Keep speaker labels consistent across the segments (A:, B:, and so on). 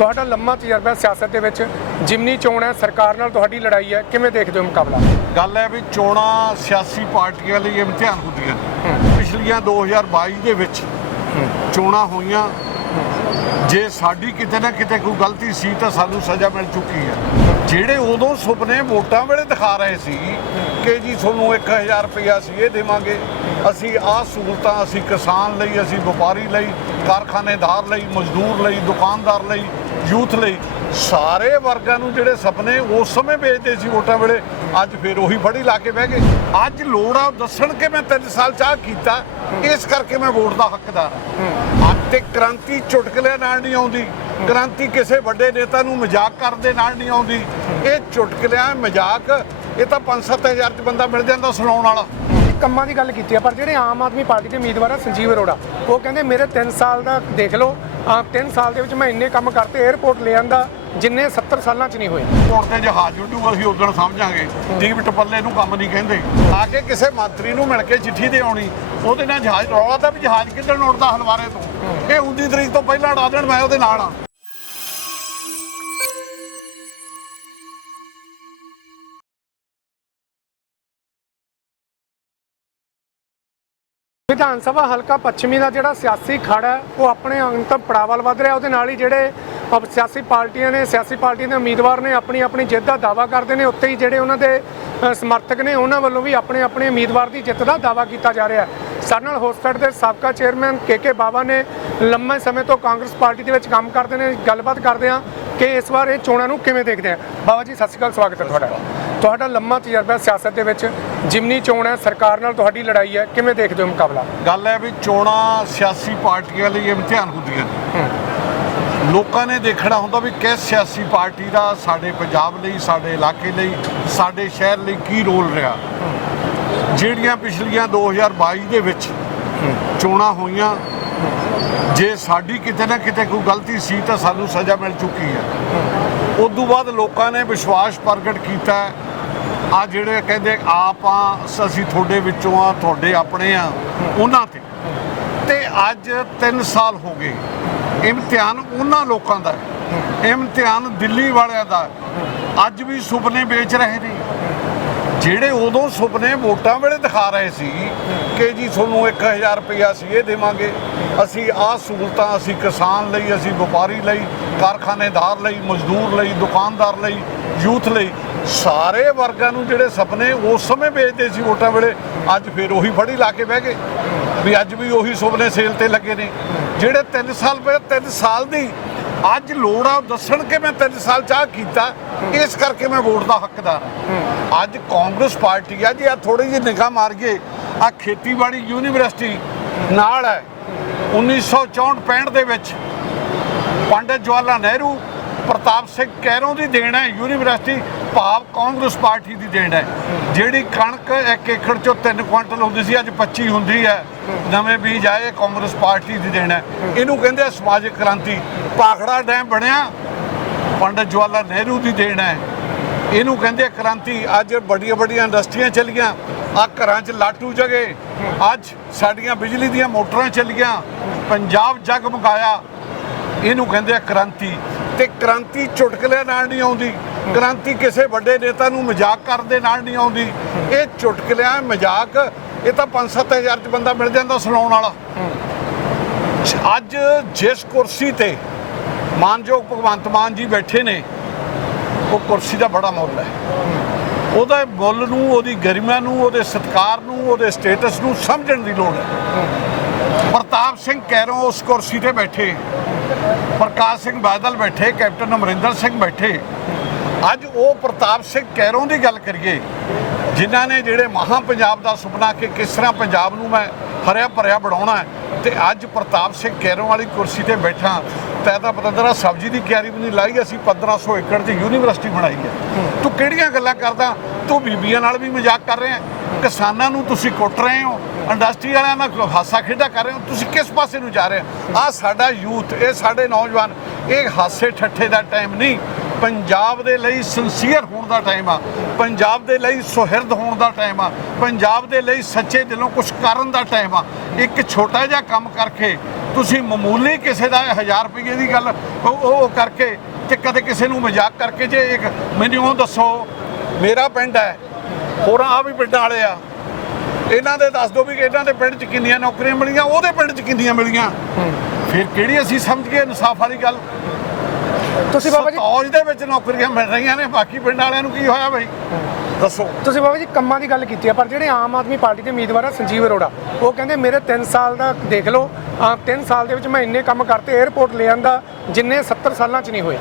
A: ਤੁਹਾਡਾ ਲੰਮਾ ਤਜਰਬਾ ਸਿਆਸਤ ਦੇ ਵਿੱਚ। ਜਿਮਨੀ ਚੋਣ ਹੈ ਸਰਕਾਰ ਨਾਲ ਤੁਹਾਡੀ ਲੜਾਈ ਹੈ। ਕਿਵੇਂ ਦੇਖਦੇ ਹੋ ਮੁਕਾਬਲਾ?
B: ਗੱਲ ਹੈ ਵੀ ਚੋਣਾਂ ਸਿਆਸੀ ਪਾਰਟੀਆਂ ਲਈ ਇਮਤਿਹਾਨ ਹੁੰਦੀਆਂ ਨੇ। ਪਿਛਲੀਆਂ 2022 ਦੇ ਵਿੱਚ ਚੋਣਾਂ ਹੋਈਆਂ। ਜੇ ਸਾਡੀ ਕਿਤੇ ਨਾ ਕਿਤੇ ਕੋਈ ਗਲਤੀ ਸੀ ਤਾਂ ਸਾਨੂੰ ਸਜ਼ਾ ਮਿਲ ਚੁੱਕੀ ਹੈ। ਜਿਹੜੇ ਉਦੋਂ ਸੁਪਨੇ ਵੋਟਾਂ ਵੇਲੇ ਦਿਖਾ ਰਹੇ ਸੀ ਕਿ ਜੀ ਤੁਹਾਨੂੰ 1000 ਰੁਪਇਆ ਅਸੀਂ ਇਹ ਦੇਵਾਂਗੇ। ਅਸੀਂ ਆਹ ਸਹੂਲਤਾਂ ਅਸੀਂ ਕਿਸਾਨ ਲਈ, ਅਸੀਂ ਵਪਾਰੀ ਲਈ, ਕਾਰਖਾਨੇਦਾਰ ਲਈ, ਮਜ਼ਦੂਰ ਲਈ, ਦੁਕਾਨਦਾਰ ਲਈ, ਯੂਥ ਲਈ, ਸਾਰੇ ਵਰਗਾਂ ਨੂੰ ਜਿਹੜੇ ਸੁਪਨੇ ਉਸ ਸਮੇਂ ਵੇਚਦੇ ਸੀ ਵੋਟਾਂ ਵੇਲੇ, ਅੱਜ ਫਿਰ ਉਹੀ ਫੜੀ ਲਾ ਕੇ ਬਹਿ ਗਏ। ਅੱਜ ਲੋੜ ਆ, ਦੱਸਣ ਕਿ ਮੈਂ 3 ਸਾਲ ਚਾਹ ਕੀਤਾ, ਇਸ ਕਰਕੇ ਮੈਂ ਵੋਟ ਦਾ ਹੱਕਦਾਰ ਹਾਂ। ਅੱਜ ਤੇ ਕ੍ਰਾਂਤੀ ਚੁਟਕਲੇ ਨਾਲ ਨਹੀਂ ਆਉਂਦੀ। ਕ੍ਰਾਂਤੀ ਕਿਸੇ ਵੱਡੇ ਨੇਤਾ ਨੂੰ ਮਜ਼ਾਕ ਕਰਨ ਦੇ ਨਾਲ ਨਹੀਂ ਆਉਂਦੀ। ਇਹ ਚੁਟਕਲਿਆਂ, ਮਜ਼ਾਕ, ਇਹ ਤਾਂ 5-7000 ਚ ਬੰਦਾ ਮਿਲ ਜਾਂਦਾ ਸੁਣਾਉਣ ਵਾਲਾ।
A: ਕੰਮਾਂ ਦੀ ਗੱਲ ਕੀਤੀ ਹੈ ਪਰ ਜਿਹੜੇ ਆਮ ਆਦਮੀ ਪਾਰਟੀ ਦੇ ਉਮੀਦਵਾਰ ਆ, ਸੰਜੀਵ ਅਰੋੜਾ, ਉਹ ਕਹਿੰਦੇ ਮੇਰੇ 3 ਸਾਲ ਦਾ ਦੇਖ ਲਓ ਆ 3 ਸਾਲ ਦੇ ਵਿੱਚ ਮੈਂ ਇੰਨੇ ਕੰਮ ਕਰਤੇ 에어ਪੋਰਟ ਲੈ ਆਂਦਾ, ਜਿੰਨੇ 70 ਸਾਲਾਂ 'ਚ ਨਹੀਂ ਹੋਏ।
B: ਹੁਣ ਤੇ ਜਹਾਜ਼ ਉੱਡੂ ਅਸੀਂ ਉਦੋਂ ਸਮਝਾਂਗੇ। ਜੀਵ ਟਪੱਲੇ ਨੂੰ ਕੰਮ ਨਹੀਂ ਕਹਿੰਦੇ। ਆ ਕੇ ਕਿਸੇ ਮੰਤਰੀ ਨੂੰ ਮਿਲ ਕੇ ਚਿੱਠੀ ਦੇ ਆਉਣੀ, ਉਹਦੇ ਨਾਲ ਜਹਾਜ਼, ਰੌਲਾ ਤਾਂ ਵੀ ਜਹਾਜ਼ ਕਿੱਦਣ ਉੱਡਦਾ ਹਲਵਾਰੇ ਤੋਂ? ਇਹ 29 ਤਰੀਕ ਤੋਂ ਪਹਿਲਾਂ ਉਡਾ ਦੇਣ, ਮੈਂ ਉਹਦੇ ਨਾਲ ਆ।
A: ਵਿਧਾਨ ਸਭਾ ਹਲਕਾ ਪੱਛਮੀ ਦਾ ਜਿਹੜਾ ਸਿਆਸੀ ਖੜਾ ਹੈ, ਉਹ ਆਪਣੇ ਅੰਤਮ ਪੜਾਅ ਵੱਲ ਵਧ ਰਿਹਾ, ਉਹਦੇ ਨਾਲ ਹੀ ਜਿਹੜੇ ਸਿਆਸੀ ਪਾਰਟੀਆਂ ਨੇ, ਸਿਆਸੀ ਪਾਰਟੀਆਂ ਦੇ ਉਮੀਦਵਾਰ ਨੇ, ਆਪਣੀ ਆਪਣੀ ਜਿੱਤ ਦਾ ਦਾਵਾ ਕਰਦੇ ਨੇ ਉੱਤੇ ਹੀ ਜਿਹੜੇ ਉਹਨਾਂ ਦੇ ਸਮਰਥਕ ਨੇ, ਉਹਨਾਂ ਵੱਲੋਂ ਵੀ ਆਪਣੇ ਆਪਣੇ ਉਮੀਦਵਾਰ ਦੀ ਜਿੱਤ ਦਾ ਦਾਵਾ ਕੀਤਾ ਜਾ ਰਿਹਾ ਹੈ। ਸਾਡੇ ਨਾਲ ਹੋਸਟਡ ਦੇ ਸਾਬਕਾ ਚੇਅਰਮੈਨ ਕੇ ਕੇ ਬਾਵਾ ਨੇ ਲੰਮੇ ਸਮੇਂ ਤੋਂ ਕਾਂਗਰਸ ਪਾਰਟੀ ਦੇ ਵਿੱਚ ਕੰਮ ਕਰਦੇ ਨੇ, ਗੱਲਬਾਤ ਕਰਦੇ ਆ ਕਿ ਇਸ ਵਾਰ ਇਹ ਚੋਣਾਂ ਨੂੰ ਕਿਵੇਂ ਦੇਖਦੇ ਆ। ਬਾਵਾ ਜੀ, ਸਤਿ ਸ਼੍ਰੀ ਅਕਾਲ, ਸਵਾਗਤ ਹੈ ਤੁਹਾਡਾ। ਤੁਹਾਡਾ ਲੰਮਾ ਤਜਰਬਾ ਸਿਆਸਤ ਦੇ ਵਿੱਚ। ਜਿਮਨੀ ਚੋਣ ਹੈ ਸਰਕਾਰ ਨਾਲ ਤੁਹਾਡੀ ਲੜਾਈ ਹੈ। ਕਿਵੇਂ ਦੇਖਦੇ ਹੋ ਮੁਕਾਬਲਾ?
B: ਗੱਲ ਹੈ ਵੀ ਚੋਣਾਂ ਸਿਆਸੀ ਪਾਰਟੀਆਂ ਲਈ ਇਮਤਿਹਾਨ ਹੁੰਦੀਆਂ ਨੇ। ਲੋਕਾਂ ਨੇ ਦੇਖਣਾ ਹੁੰਦਾ ਵੀ ਕਿਸ ਸਿਆਸੀ ਪਾਰਟੀ ਦਾ ਸਾਡੇ ਪੰਜਾਬ ਲਈ ਸਾਡੇ ਇਲਾਕੇ ਲਈ ਸਾਡੇ ਸ਼ਹਿਰ ਲਈ ਕੀ ਰੋਲ ਰਿਹਾ। ਜਿਹੜੀਆਂ ਪਿਛਲੀਆਂ 2022 ਦੇ ਵਿੱਚ ਚੋਣਾਂ ਹੋਈਆਂ ਜੇ ਸਾਡੀ ਕਿਤੇ ਨਾ ਕਿਤੇ ਕੋਈ ਗਲਤੀ ਸੀ ਤਾਂ ਸਾਨੂੰ ਸਜ਼ਾ ਮਿਲ ਚੁੱਕੀ ਹੈ। ਉਸ ਤੋਂ ਬਾਅਦ ਲੋਕਾਂ ਨੇ ਵਿਸ਼ਵਾਸ ਪ੍ਰਗਟ ਕੀਤਾ ਆ ਜਿਹੜੇ ਕਹਿੰਦੇ ਆਪ ਆ, ਅਸੀਂ ਤੁਹਾਡੇ ਵਿੱਚੋਂ ਆ, ਤੁਹਾਡੇ ਆਪਣੇ ਆ, ਉਹਨਾਂ ਤੇ। ਤੇ ਅੱਜ 3 ਸਾਲ ਹੋ ਗਏ। ਇਮਤਿਹਾਨ ਉਹਨਾਂ ਲੋਕਾਂ ਦਾ ਇਮਤਿਹਾਨ ਦਿੱਲੀ ਵਾਲਿਆਂ ਦਾ ਅੱਜ ਵੀ ਸੁਪਨੇ ਵੇਚ ਰਹੇ ਨੇ। ਜਿਹੜੇ ਉਦੋਂ ਸੁਪਨੇ ਵੋਟਾਂ ਵੇਲੇ ਦਿਖਾ ਰਹੇ ਸੀ ਕਿ ਜੀ ਤੁਹਾਨੂੰ 1000 ਰੁਪਇਆ ਅਸੀਂ ਇਹ ਦੇਵਾਂਗੇ, ਅਸੀਂ ਆਹ ਸਹੂਲਤਾਂ, ਅਸੀਂ ਕਿਸਾਨ ਲਈ, ਅਸੀਂ ਵਪਾਰੀ ਲਈ, ਕਾਰਖਾਨੇਦਾਰ ਲਈ, ਮਜ਼ਦੂਰ ਲਈ, ਦੁਕਾਨਦਾਰ ਲਈ, ਯੂਥ ਲਈ ਸਾਰੇ ਵਰਗਾਂ ਨੂੰ ਜਿਹੜੇ ਸੁਪਨੇ ਉਸ ਸਮੇਂ ਵੇਚਦੇ ਸੀ ਵੋਟਾਂ ਵੇਲੇ, ਅੱਜ ਫਿਰ ਉਹੀ ਫੜੀ ਲਾ ਕੇ ਬਹਿ ਗਏ। ਵੀ ਅੱਜ ਵੀ ਉਹੀ ਸੁਪਨੇ ਸੇਲ ਤੇ ਲੱਗੇ ਨੇ। ਜਿਹੜੇ 3 ਸਾਲ ਪਹਿਲਾਂ 3 ਸਾਲ ਦੀ ਅੱਜ ਲੋੜ ਆ ਦੱਸਣ ਕਿ ਮੈਂ 3 ਸਾਲ ਚਾਹ ਕੀਤਾ, ਇਸ ਕਰਕੇ ਮੈਂ ਵੋਟ ਦਾ ਹੱਕਦਾਰ ਹਾਂ। ਅੱਜ ਕਾਂਗਰਸ ਪਾਰਟੀ ਆ ਜੀ, ਆ ਥੋੜੀ ਜਿਹੀ ਨਿਗਾਹ ਮਾਰ ਗਏ ਆ ਖੇਤੀਬਾੜੀ ਯੂਨੀਵਰਸਿਟੀ ਨਾਲ ਹੈ। 1964 65 ਦੇ ਵਿੱਚ ਪੰਡਿਤ ਜਵਾਹਰ ਨਹਿਰੂ ਪ੍ਰਤਾਪ ਸਿੰਘ ਕੈਰੋਂ ਦੀ ਦੇਣ ਹੈ, ਯੂਨੀਵਰਸਿਟੀ ਭਾਵ ਕਾਂਗਰਸ ਪਾਰਟੀ ਦੀ ਦੇਣ ਹੈ। ਜਿਹੜੀ ਕਣਕ ਇੱਕ ਏਕੜ ਚੋਂ 3 ਕੁਇੰਟਲ ਹੁੰਦੀ ਸੀ, ਅੱਜ 25 ਹੁੰਦੀ ਹੈ। ਨਵੇਂ ਬੀਜ ਆਏ ਕਾਂਗਰਸ ਪਾਰਟੀ ਦੀ ਦੇਣ ਹੈ। ਇਹਨੂੰ ਕਹਿੰਦੇ ਆ ਸਮਾਜਿਕ ਕ੍ਰਾਂਤੀ। ਪਾਖੜਾ ਡੈਮ ਬਣਿਆ, ਪੰਡਿਤ ਜਵਾਹਰ ਨਹਿਰੂ ਦੀ ਦੇਣ ਹੈ। ਇਹਨੂੰ ਕਹਿੰਦੇ ਕ੍ਰਾਂਤੀ। ਅੱਜ ਵੱਡੀਆਂ ਵੱਡੀਆਂ ਇੰਡਸਟਰੀਆਂ ਚੱਲੀਆਂ, ਆ ਘਰਾਂ 'ਚ ਲਾਟੂ ਜਗੇ। ਅੱਜ ਸਾਡੀਆਂ ਬਿਜਲੀ ਦੀਆਂ ਮੋਟਰਾਂ ਚੱਲੀਆਂ, ਪੰਜਾਬ ਜਗ ਜਗਮਗਾਇਆ। ਇਹਨੂੰ ਕਹਿੰਦੇ ਆ ਕ੍ਰਾਂਤੀ। ਤੇ ਕ੍ਰਾਂਤੀ ਚੁਟਕਲਿਆਂ ਨਾਲ ਨਹੀਂ ਆਉਂਦੀ। ਕ੍ਰਾਂਤੀ ਕਿਸੇ ਵੱਡੇ ਨੇਤਾ ਨੂੰ ਮਜ਼ਾਕ ਕਰਨ ਦੇ ਨਾਲ ਨਹੀਂ ਆਉਂਦੀ। ਇਹ ਚੁਟਕਲਿਆਂ, ਮਜ਼ਾਕ, ਇਹ ਤਾਂ 5-7000 ਚ ਬੰਦਾ ਮਿਲ ਜਾਂਦਾ ਸੁਣਾਉਣ ਵਾਲਾ। ਅੱਜ ਜਿਸ ਕੁਰਸੀ ਤੇ ਮਾਨਯੋਗ ਭਗਵੰਤ ਮਾਨ ਜੀ ਬੈਠੇ ਨੇ, ਉਹ ਕੁਰਸੀ ਦਾ ਬੜਾ ਮੁੱਲ ਹੈ। ਉਹਦਾ ਮੁੱਲ ਨੂੰ, ਉਹਦੀ ਗਰਿਮਾ ਨੂੰ, ਉਹਦੇ ਸਤਕਾਰ ਨੂੰ, ਉਹਦੇ ਸਟੇਟਸ ਨੂੰ ਸਮਝਣ ਦੀ ਲੋੜ ਹੈ। ਪ੍ਰਤਾਪ ਸਿੰਘ ਕੈਰੋਂ ਉਸ ਕੁਰਸੀ ਤੇ ਬੈਠੇ। ਪ੍ਰਕਾਸ਼ ਸਿੰਘ ਬਾਦਲ ਬੈਠੇ, ਕੈਪਟਨ ਅਮਰਿੰਦਰ ਸਿੰਘ ਬੈਠੇ। ਅੱਜ ਉਹ ਪ੍ਰਤਾਪ ਸਿੰਘ ਕੈਰੋਂ ਦੀ ਗੱਲ ਕਰੀਏ, ਜਿਨ੍ਹਾਂ ਨੇ ਜਿਹੜੇ ਮਹਾ ਪੰਜਾਬ ਦਾ ਸੁਪਨਾ ਕਿ ਕਿਸ ਤਰ੍ਹਾਂ ਪੰਜਾਬ ਨੂੰ ਮੈਂ ਹਰਿਆ ਭਰਿਆ ਬਣਾਉਣਾ ਹੈ, ਤੇ ਅੱਜ ਪ੍ਰਤਾਪ ਸਿੰਘ ਕੈਰੋਂ ਵਾਲੀ ਕੁਰਸੀ ਤੇ ਬੈਠਾ, ਤੈ ਤਾਂ ਪਤੰਦਰਾ ਸਬਜ਼ੀ ਦੀ ਕਿਆਰੀ ਵੀ ਨਹੀਂ ਲਾਈ, ਅਸੀਂ 1500 ਏਕੜ ਦੀ ਯੂਨੀਵਰਸਿਟੀ ਬਣਾਈ ਹੈ। ਤੂੰ ਕਿਹੜੀਆਂ ਗੱਲਾਂ ਕਰਦਾ? ਤੂੰ ਬੀਬੀਆਂ ਨਾਲ ਵੀ ਮਜ਼ਾਕ ਕਰ ਰਿਹਾ ਕਿਸਾਨਾਂ ਨੂੰ ਤੁਸੀਂ ਕੁੱਟ ਰਹੇ ਹੋ। ਇੰਡਸਟਰੀ ਵਾਲਿਆਂ ਨਾਲ ਹਾਸਾ ਖੇਡਾ ਕਰ ਰਹੇ ਹੋ। ਤੁਸੀਂ ਕਿਸ ਪਾਸੇ ਨੂੰ ਜਾ ਰਹੇ ਹੋ? ਆ ਸਾਡਾ ਯੂਥ, ਇਹ ਸਾਡੇ ਨੌਜਵਾਨ, ਇਹ ਹਾਸੇ ਠੱਠੇ ਦਾ ਟਾਈਮ ਨਹੀਂ। ਪੰਜਾਬ ਦੇ ਲਈ ਸਿੰਸੀਅਰ ਹੋਣ ਦਾ ਟਾਈਮ ਆ। ਪੰਜਾਬ ਦੇ ਲਈ ਸੁਹਿਰਦ ਹੋਣ ਦਾ ਟਾਈਮ ਆ। ਪੰਜਾਬ ਦੇ ਲਈ ਸੱਚੇ ਦਿਲੋਂ ਕੁਝ ਕਰਨ ਦਾ ਟਾਈਮ ਆ। ਇੱਕ ਛੋਟਾ ਜਿਹਾ ਕੰਮ ਕਰਕੇ ਤੁਸੀਂ ਮਾਮੂਲੀ ਕਿਸੇ ਦਾ 1000 ਰੁਪਏ ਦੀ ਗੱਲ ਉਹ ਕਰਕੇ ਤੇ ਕਦੇ ਕਿਸੇ ਨੂੰ ਮਜ਼ਾਕ ਕਰਕੇ ਜੇ ਇੱਕ ਮੈਨੂੰ ਉਹ ਦੱਸੋ, ਮੇਰਾ ਪਿੰਡ ਹੈ, ਹੋਰਾਂ ਆ ਵੀ ਪਿੰਡਾਂ ਵਾਲੇ ਆ। ਇਹਨਾਂ ਦੇ ਦੱਸ ਦੋ ਵੀ ਇਹਨਾਂ ਦੇ ਪਿੰਡ 'ਚ ਕਿੰਨੀਆਂ ਨੌਕਰੀਆਂ ਮਿਲੀਆਂ ਉਹਦੇ ਪਿੰਡ 'ਚ ਕਿੰਨੀਆਂ ਮਿਲੀਆਂ? ਫਿਰ ਕਿਹੜੀ ਅਸੀਂ ਸਮਝ ਗਏ ਇਨਸਾਫ ਵਾਲੀ ਗੱਲ?
A: ਤੁਸੀਂ ਬਾਬਾ ਜੀ
B: ਫੌਜ ਦੇ ਵਿੱਚ ਨੌਕਰੀਆਂ ਮਿਲ ਰਹੀਆਂ ਨੇ ਬਾਕੀ ਪਿੰਡ ਵਾਲਿਆਂ ਨੂੰ ਕੀ ਹੋਇਆ ਬਈ? ਦੱਸੋ।
A: ਤੁਸੀਂ ਬਾਬਾ ਜੀ ਕੰਮਾਂ ਦੀ ਗੱਲ ਕੀਤੀ ਆ ਪਰ ਜਿਹੜੇ ਆਮ ਆਦਮੀ ਪਾਰਟੀ ਦੇ ਉਮੀਦਵਾਰ ਆ ਸੰਜੀਵ ਅਰੋੜਾ ਉਹ ਕਹਿੰਦੇ ਮੇਰੇ 3 ਸਾਲ ਦਾ ਦੇਖ ਲਓ ਆ 3 ਸਾਲ ਦੇ ਵਿੱਚ ਮੈਂ ਇੰਨੇ ਕੰਮ ਕਰਤੇ 에어ਪੋਰਟ ਲੈ ਆਂਦਾ ਜਿੰਨੇ 70 ਸਾਲਾਂ 'ਚ ਨਹੀਂ ਹੋਏ।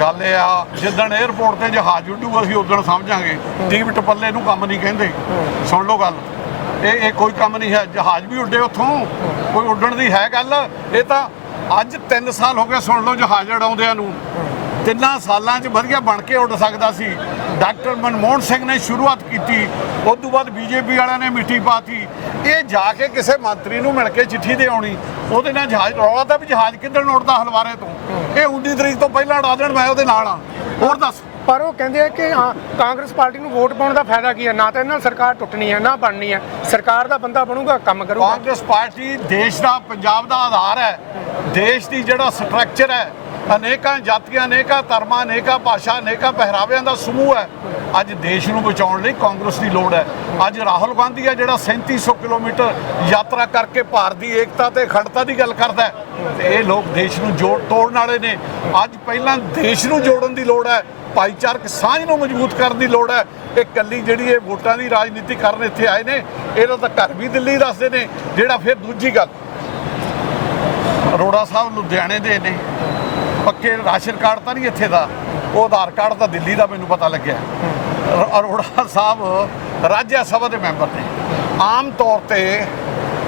B: ਗੱਲ ਇਹ ਆ ਜਿੱਦਣ 에어ਪੋਰਟ ਤੇ ਜਹਾਜ਼ ਉੱਡੂ ਅਸੀਂ ਉਦੋਂ ਸਮਝਾਂਗੇ। ਟੀਮ ਟੱਪੱਲੇ ਨੂੰ ਕੰਮ ਨਹੀਂ ਕਹਿੰਦੇ। ਸੁਣ ਲਓ ਗੱਲ। ਇਹ ਇਹ ਕੋਈ ਕੰਮ ਨਹੀਂ ਹੈ। ਜਹਾਜ਼ ਵੀ ਉੱਡੇ ਉੱਥੋਂ। ਕੋਈ ਉੱਡਣ ਦੀ ਹੈ ਗੱਲ। ਇਹ ਤਾਂ ਅੱਜ 3 ਸਾਲ ਹੋ ਗਏ ਸੁਣ ਲਓ ਜਹਾਜ਼ ਉਡਾਉਂਦਿਆਂ ਨੂੰ। ਤਿੰਨਾਂ ਸਾਲਾਂ 'ਚ ਵਧੀਆ ਬਣ ਕੇ ਉੱਡ ਸਕਦਾ ਸੀ। ਡਾਕਟਰ ਮਨਮੋਹਨ ਸਿੰਘ ਨੇ ਸ਼ੁਰੂਆਤ ਕੀਤੀ। ਉਸ ਤੋਂ ਬਾਅਦ ਬੀਜੇਪੀ ਵਾਲਿਆਂ ਨੇ ਮਿੱਟੀ ਪਾਤੀ। ਇਹ ਜਾ ਕੇ ਕਿਸੇ ਮੰਤਰੀ ਨੂੰ ਮਿਲ ਕੇ ਚਿੱਠੀ ਦੇ ਆਉਣੀ। ਉਹਦੇ ਨਾਲ ਜਹਾਜ਼ ਰੌਲਾ ਤਾਂ ਵੀ ਜਹਾਜ਼ ਕਿੱਧਰ ਉੱਡਦਾ ਹਲਵਾਰੇ ਤੋਂ? ਇਹ 19 ਤਰੀਕ ਤੋਂ ਪਹਿਲਾਂ ਉਡਾ ਦੇਣ ਮੈਂ ਉਹਦੇ ਨਾਲ ਆ ਹੋਰ ਦੱਸ।
A: ਪਰ ਉਹ ਕਹਿੰਦੇ ਆ ਕਿ ਹਾਂ, ਕਾਂਗਰਸ ਪਾਰਟੀ ਨੂੰ ਵੋਟ ਪਾਉਣ ਦਾ ਫਾਇਦਾ ਕੀ ਹੈ? ਨਾ ਤਾਂ ਇਹਨਾਂ ਸਰਕਾਰ ਟੁੱਟਣੀ ਹੈ ਨਾ ਬਣਨੀ ਹੈ। ਸਰਕਾਰ ਦਾ ਬੰਦਾ ਬਣੂਗਾ ਕੰਮ ਕਰੂਗਾ।
B: ਕਾਂਗਰਸ ਪਾਰਟੀ ਦੇਸ਼ ਦਾ ਪੰਜਾਬ ਦਾ ਆਧਾਰ ਹੈ। ਦੇਸ਼ ਦੀ ਜਿਹੜਾ ਸਟਰਕਚਰ ਹੈ ਅਨੇਕਾਂ ਜਾਤੀਆਂ ਅਨੇਕਾਂ ਧਰਮਾਂ ਅਨੇਕਾਂ ਭਾਸ਼ਾ ਅਨੇਕਾਂ ਪਹਿਰਾਵਿਆਂ ਦਾ ਸਮੂਹ ਹੈ। ਅੱਜ ਦੇਸ਼ ਨੂੰ ਬਚਾਉਣ ਲਈ ਕਾਂਗਰਸ ਦੀ ਲੋੜ ਹੈ। ਅੱਜ ਰਾਹੁਲ ਗਾਂਧੀ ਹੈ ਜਿਹੜਾ 3700 ਕਿਲੋਮੀਟਰ ਯਾਤਰਾ ਕਰਕੇ ਭਾਰਤ ਦੀ ਏਕਤਾ ਤੇ ਅਖੰਡਤਾ ਦੀ ਗੱਲ ਕਰਦਾ ਹੈ। ਤੇ ਇਹ ਲੋਕ ਦੇਸ਼ ਨੂੰ ਜੋੜ ਤੋੜਨ ਵਾਲੇ ਨੇ। ਅੱਜ ਪਹਿਲਾਂ ਦੇਸ਼ ਨੂੰ ਜੋੜਨ ਦੀ ਲੋੜ ਹੈ। ਭਾਈਚਾਰਕ ਸਾਂਝ ਨੂੰ ਮਜ਼ਬੂਤ ਕਰਨ ਦੀ ਲੋੜ ਹੈ। ਇਹ ਕੱਲੀ ਜਿਹੜੀ ਇਹ ਵੋਟਾਂ ਦੀ ਰਾਜਨੀਤੀ ਕਰਨ ਇੱਥੇ ਆਏ ਨੇ, ਇਹਦਾ ਤਾਂ ਘਰ ਵੀ ਦਿੱਲੀ ਦੱਸਦੇ ਨੇ, ਜਿਹੜਾ ਫਿਰ ਦੂਜੀ ਗੱਲ, ਅਰੋੜਾ ਸਾਹਿਬ ਲੁਧਿਆਣੇ ਦੇ ਨੇ। ਪੱਕੇ ਰਾਸ਼ਨ ਕਾਰਡ ਤਾਂ ਨਹੀਂ ਇੱਥੇ ਦਾ, ਉਹ ਆਧਾਰ ਕਾਰਡ ਤਾਂ ਦਿੱਲੀ ਦਾ ਮੈਨੂੰ ਪਤਾ ਲੱਗਿਆ। ਅਰੋੜਾ ਸਾਹਿਬ ਰਾਜ ਸਭਾ ਦੇ ਮੈਂਬਰ ਨੇ। ਆਮ ਤੌਰ ਤੇ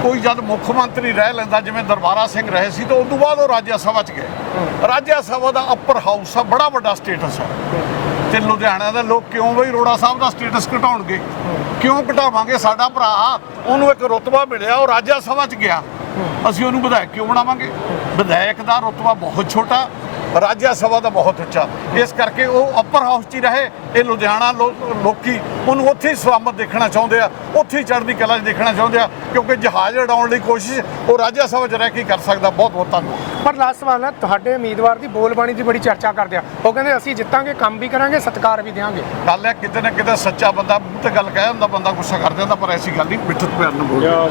B: ਕੋਈ ਜਦ ਮੁੱਖ ਮੰਤਰੀ ਰਹਿ ਲੈਂਦਾ, ਜਿਵੇਂ ਦਰਬਾਰਾ ਸਿੰਘ ਰਹੇ ਸੀ, ਤਾਂ ਉਸ ਤੋਂ ਬਾਅਦ ਉਹ ਰਾਜ ਸਭਾ ਚ ਗਏ। ਰਾਜ ਸਭਾ ਦਾ ਅੱਪਰ ਹਾਊਸ ਆ, ਬੜਾ ਵੱਡਾ ਸਟੇਟਸ ਹੈ ਤੇ ਲੁਧਿਆਣਾ ਦੇ ਲੋਕ ਕਿਉਂ ਬਈ ਰੋੜਾ ਸਾਹਿਬ ਦਾ ਸਟੇਟਸ ਘਟਾਉਣਗੇ? ਕਿਉਂ ਘਟਾਵਾਂਗੇ ਸਾਡਾ ਭਰਾ? ਉਹਨੂੰ ਇੱਕ ਰੁਤਬਾ ਮਿਲਿਆ, ਉਹ ਰਾਜ ਸਭਾ ਚ ਗਿਆ। ਅਸੀਂ ਉਹਨੂੰ ਵਿਧਾਇਕ ਕਿਉਂ ਬਣਾਵਾਂਗੇ? ਵਿਧਾਇਕ ਦਾ ਰੁਤਬਾ ਬਹੁਤ ਛੋਟਾ ਰਾਜ ਸਭਾ ਦਾ ਬਹੁਤ ਉੱਚਾ। ਇਸ ਕਰਕੇ ਉਹ ਅਪਰ ਹਾਊਸ 'ਚ ਹੀ ਰਹੇ। ਇਹ ਲੁਧਿਆਣਾ ਲੋਕੀ ਉਹਨੂੰ ਉੱਥੇ ਹੀ ਸਲਾਮਤ ਦੇਖਣਾ ਚਾਹੁੰਦੇ ਆ। ਉੱਥੇ ਹੀ ਚੜ੍ਹਦੀ ਕਲਾ 'ਚ ਦੇਖਣਾ ਚਾਹੁੰਦੇ ਆ ਕਿਉਂਕਿ ਜਹਾਜ਼ ਉਡਾਉਣ ਲਈ ਕੋਸ਼ਿਸ਼ ਉਹ ਰਾਜ ਸਭਾ 'ਚ ਰਹਿ ਕੇ ਕਰ ਸਕਦਾ। ਬਹੁਤ ਬਹੁਤ ਧੰਨਵਾਦ।
A: ਪਰ ਲਾਸਟ ਸਵਾਲ ਹੈ ਤੁਹਾਡੇ ਉਮੀਦਵਾਰ ਦੀ ਬੋਲਬਾਣੀ ਦੀ ਬੜੀ ਚਰਚਾ ਕਰਦੇ ਆ। ਉਹ ਕਹਿੰਦੇ ਅਸੀਂ ਜਿੱਤਾਂਗੇ ਕੰਮ ਵੀ ਕਰਾਂਗੇ ਸਤਿਕਾਰ ਵੀ ਦੇਵਾਂਗੇ
B: ਗੱਲ ਹੈ ਕਿਤੇ ਨਾ ਕਿਤੇ ਸੱਚਾ ਬੰਦਾ ਮੂੰਹ ਤੇ ਗੱਲ ਕਹਿ ਹੁੰਦਾ ਬੰਦਾ ਗੁੱਸਾ ਕਰ ਜਾਂਦਾ ਪਰ ਐਸੀ ਗੱਲ ਨਹੀਂ ਮਿੱਠਤ ਪਿਆਰ ਨਾਲ ਬੋਲਦਾ।